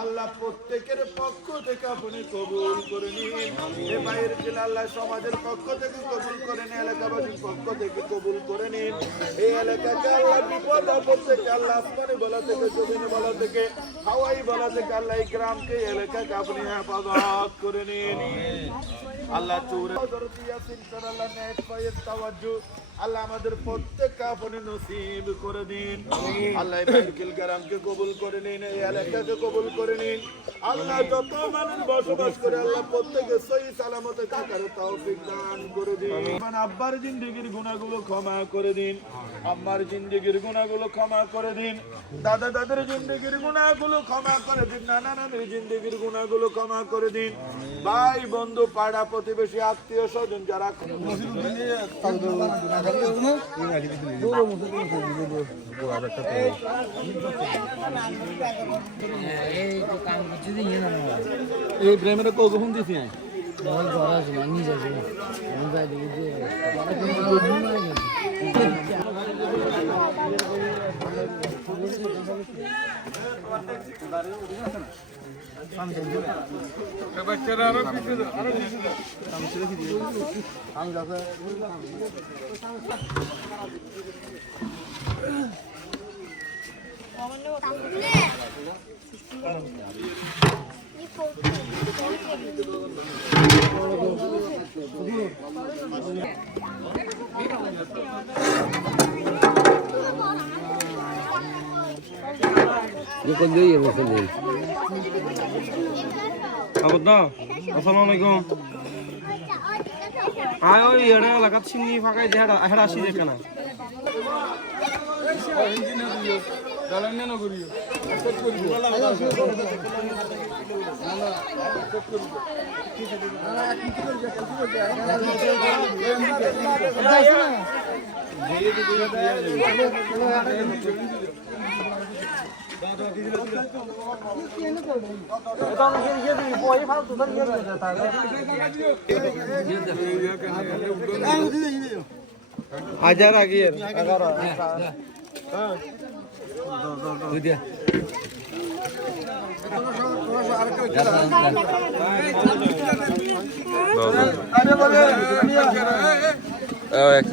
আল্লাহ প্রত্যেকের পক্ষ থেকে আপনি কবুল করে নিন। এ বাইরের জেলা আল্লাহ সমাজের পক্ষ থেকে কবুল করে নিন, এলাকাবাসীর পক্ষ থেকে কবুল করে নিন। এই এলাকাকে আল্লাহ বিপদ আপদ থেকে, আল্লাহ আসমানি বলা থেকে, জমিনে বলা থেকে, হাওয়াই বলা থেকে, আল্লাহ এই গ্রামকে এলাকাকে আপনি হেফাজত করে নিন। আল্লাহ আল্লাহ আমাদের প্রত্যেককে আপনি নসিব করে দিন। আল্লাহ গ্রামকে কবুল করে নিন, এই এলাকাকে কবুল করে নিন। আল্লাহ যত মানুষ বসবাস করে আল্লাহ প্রত্যেকে সহি সালামতে থাকার তৌফিক দান করে দিন। আব্বার জিন্দেগির গুনাহগুলো ক্ষমা করে দিন, আম্মার জিন্দেগির গুনাহগুলো ক্ষমা করে দিন, দাদা দাদার জিন্দেগির গুনাহগুলো ক্ষমা করে দিন, নানা নানির জিন্দেগির গুনাহগুলো ক্ষমা করে দিন। ভাই বন্ধু পাড়া প্রতিবেশী আত্মীয় স্বজন যারা এই প্রেমের কখন দিছি বাচ্চারা আরো আসসালামু আলাইকুম। আয় ওই এড়ে লাগাত সিনি ফাঁকাই যে হেড়া আসি দেখে না হাজার আগে 11 এক